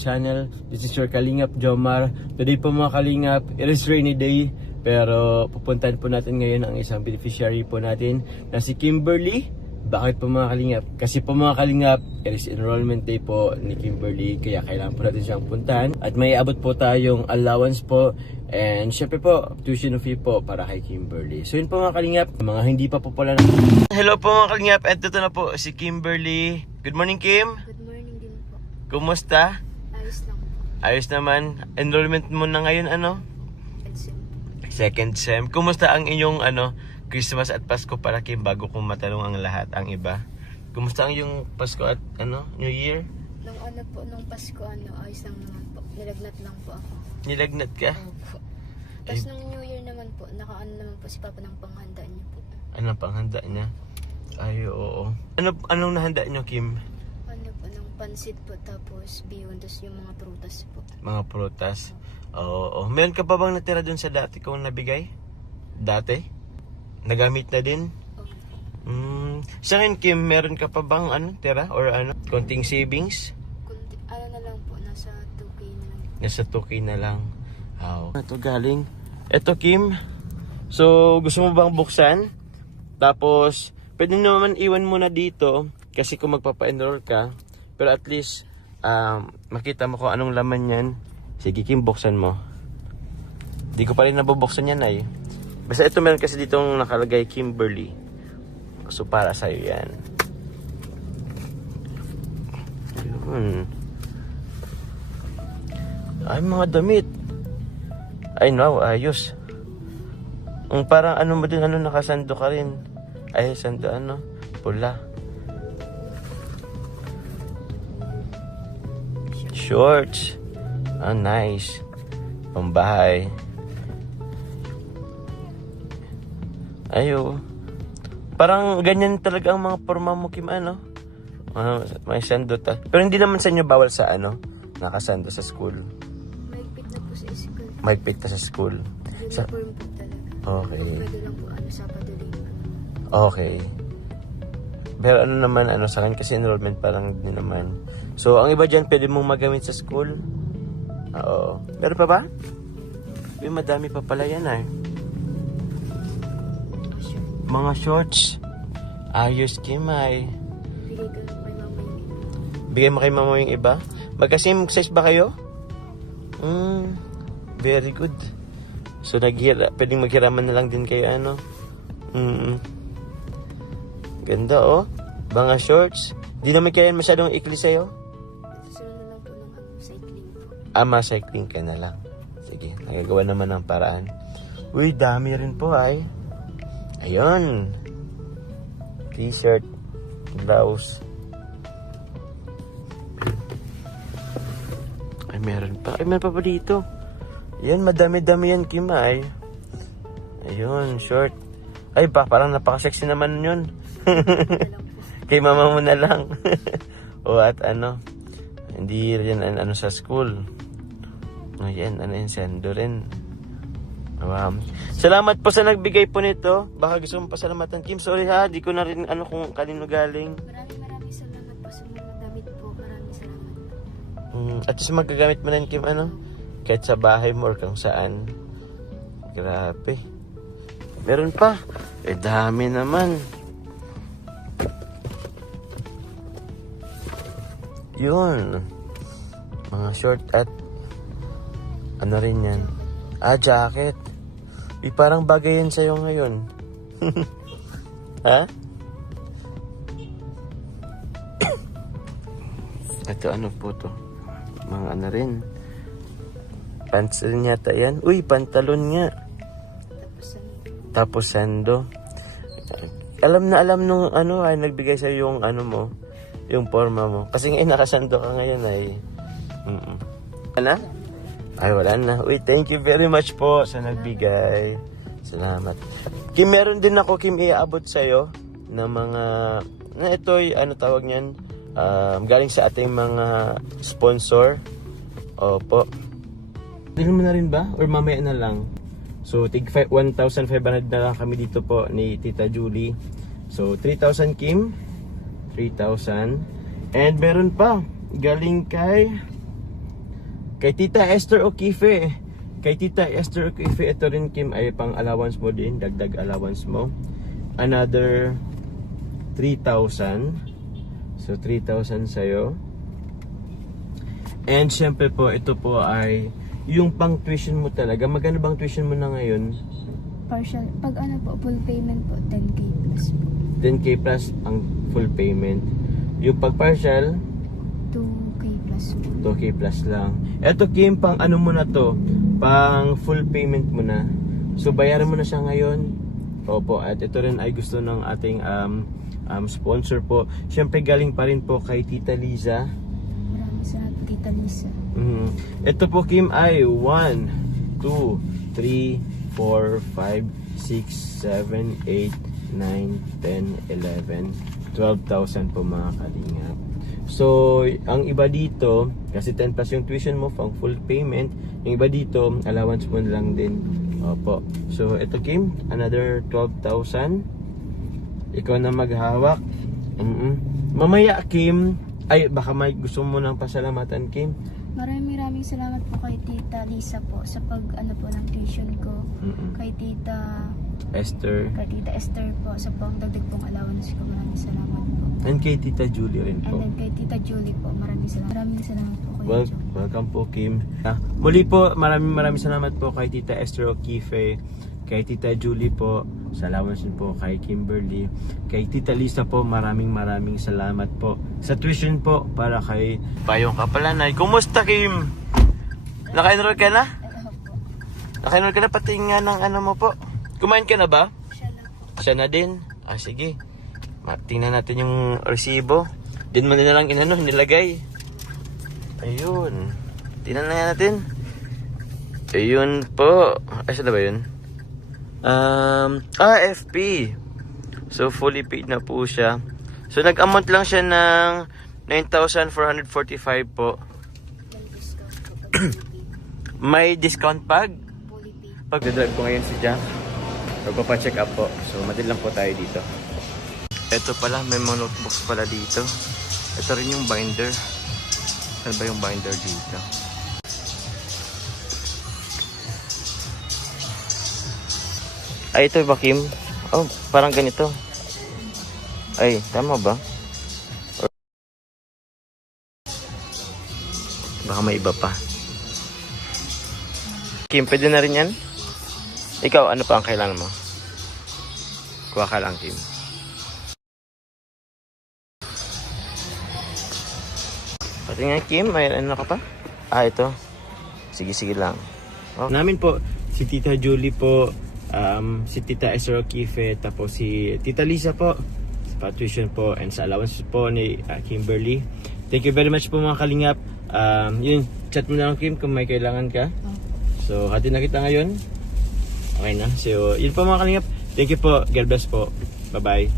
channel. This is your Kalingap Jomar. Today po mga Kalingap, it is rainy day. Pero pupuntahan po natin ngayon ang isang beneficiary po natin na si Kimberly. Bakit po mga Kalingap? Kasi po mga Kalingap, it is enrollment day po ni Kimberly. Kaya kailangan po natin siyang puntahan. At may abot po tayong allowance po. And syempre po, tuition fee po para kay Kimberly. So yun po mga Kalingap, mga hindi pa po pala na... Hello po mga Kalingap, at ito na po si Kimberly. Good morning Kim. Good morning din po. Kumusta? Ayos lang po. Ayos naman. Enrollment mo na ngayon ano? Second sem. Kumusta ang inyong Christmas at Pasko para Kim bago kong matanong ang lahat ang iba? Kumusta ang iyong Pasko at New Year? Nung Pasko ayos lang naman po. Nilagnat lang po ako. Nilagnat ka? Opo. Tapos nung New Year naman po, naman po si Papa ng panghanda niya po. Anong panghanda niya? Ay, oo. Anong nahanda niyo, Kim? Ng pansit po, tapos bihon, tapos yung mga prutas po. Mga prutas? Oo. Meron ka pa bang natira dun sa dati kong nabigay? Dati? Nagamit na din? Opo. Sa akin, Kim, meron ka pa bang tira? Or konting savings? Na lang po, nasa 2K na lang. Nasa 2K na lang. Wow. Ito galing. Ito, Kim. So, gusto mo bang buksan? Tapos, pwede naman iwan mo na dito kasi kung magpapa-enroll ka. Pero at least, makita mo kung anong laman yan. Sige, Kim, buksan mo. Di ko pa rin nabubuksan yan ay. Basta ito meron kasi ditong nakalagay Kimberly. So, para sa'yo yan. Ayun. Ay, mga damit. Ay, no, ayos. Parang mo din, nakasando ka rin. Ay, sando, pula. Shorts. Nice. Pambahay. Ayo. Parang ganyan talaga ang mga forma mo, Kim, may sando ta. Pero hindi naman sa inyo bawal sa nakasando sa school. Mahigpit na po sa school. Mahigpit na sa school. Uniform po talaga. Okay. Pwede lang po sa padaling. Okay. Pero naman, sa akin kasi enrollment parang din naman. So, ang iba dyan, pwede mong magamit sa school. Oo. Meron pa ba? Uy, madami pa pala yan Mga shorts. Ayos, Kim ay. Bigay ko kay mama yung iba. Bigay mo kay mama yung iba? Magka-same size ba kayo? Very good. So, pwedeng maghiraman na lang din kayo, Ganda, Mga shorts. Di naman kayo masyadong ikli sa'yo? Susunod na lang po ng cycling po. Cycling ka na lang. Sige, nagagawa naman ng paraan. Uy, dami rin po ay. Ayun. T-shirt, blouse. Ay, meron pa. Ay, meron pa ba dito? Yan, madami-dami yan, Kim ay. Ayun, short. Ay, parang napaka-sexy naman yun. Kay mama mo na lang. At hindi rin sa school. Ayan, sendo rin. Wow. Salamat po sa nagbigay po nito. Baka gusto mong pasalamatan, Kim. Sorry di ko na rin kung kanino galing. Maraming salamat po sa mga damit po. Maraming salamat. At least magagamit mo na yun, Kim, kahit sa bahay mo or kung saan. Grabe. Meron pa. Dami naman. Yun. Mga short at rin yan. Jacket. Parang bagay yan sa'yo ngayon. Ha? Ito po to? Mga rin. Pants rin yata yan. Uy, pantalon nga. Tapos sando. Alam nung ay nagbigay sa'yo yung mo. Yung forma mo. Kasi ngayon nakasando ka ngayon ay. Ay, wala na. Uy, thank you very much po sa nagbigay. Salamat. Kim, meron din ako, Kim, iaabot sa'yo na mga, ito'y, tawag niyan, galing sa ating mga sponsor. Opo. Tingnan mo na rin ba? Or mamaya na lang? So, 1,500 na lang kami dito po ni Tita Julie. So, 3,000 Kim. 3,000. And meron pa. Galing kay Kay Tita Esther O'Keefe. Kay Tita Esther O'Keefe, ito rin Kim ay pang allowance mo din, dagdag allowance mo. Another 3,000. So 3,000 sa'yo. And syempre po, ito po ay yung pang tuition mo talaga. Magkano bang tuition mo na ngayon? Partial, pag ano po, full payment po, 10K plus po. 10K plus ang full payment. Yung pag partial, 2K plus po. 2K plus lang. Eto Kim, pang ano mo na to? Pang full payment mo na. So bayaran mo na siya ngayon. Opo, at ito rin ay gusto ng ating sponsor po. Syempre galing pa rin po kay Tita Liza. Maraming salamat po, Tita Lisa. Ito po Kim ay 1, 2, 3, 4, 5, 6, 7, 8, 9, 10, 11, 12,000 po mga kalingap. So, ang iba dito, kasi 10 plus yung tuition mo, pang full payment, yung iba dito, allowance mo lang din. Opo. So, ito Kim, another 12,000. Ikaw na maghawak. Mamaya Kim, ay baka may gusto mo nang pasalamatan Kim. Maraming salamat po kay Tita Lisa po sa pag ano po ng tuition ko. Kay Tita Esther. Esther po sa pagdagdag pong allowance ko. Maraming salamat po. And kay Tita Julie rin And po. then kay Tita Julie po, maraming salamat po kay Well, welcome po Kim. Muli po, maraming salamat po kay Tita Esther O'Keefe, kay Tita Julie po, salamat din po kay Kimberly, kay Tita Lisa po, maraming salamat po sa tuition po para kay Bayong Kapalanay. Kumusta Kim? Naka-enroll ka na? po. Naka-enroll ka na pati nga ng ano mo po? Kumain ka na ba? Siya lang po. Siya na din? Sige. Tingnan natin yung resibo. Din mo na lang nilagay. Ayun. Tingnan na natin. Ayun po. Ay, saan na ba yun? FP. So, fully paid na po siya. So, nag-amount lang siya ng 9,445 po. May discount po pag May discount pag? fully paid. Pag-drive ko ngayon si Jack. Magpapa-check up po. So, matid lang po tayo dito. Ito pala, may mga notebooks pala dito. Ito rin yung binder. Ano ba yung binder dito? Ay, ito ba Kim? Oh, parang ganito. Ay, tama ba? Baka may iba pa. Kim, pwede na rin yan? Ikaw, ano pa ang kailangan mo? Kuha ka lang, Kim. Pati nga, Kim, may ano ka pa? Ito. Sige lang. Oh. Namin po, si Tita Julie po, si Tita Esther O'Keefe, tapos si Tita Lisa po, sa tuition po, and sa allowance po ni Kimberly. Thank you very much po mga kalingap. Yun, chat mo na lang Kim kung may kailangan ka. So, hati na kita ngayon. Okay na. So, yun po mga kalingap. Thank you po. God bless po. Bye-bye.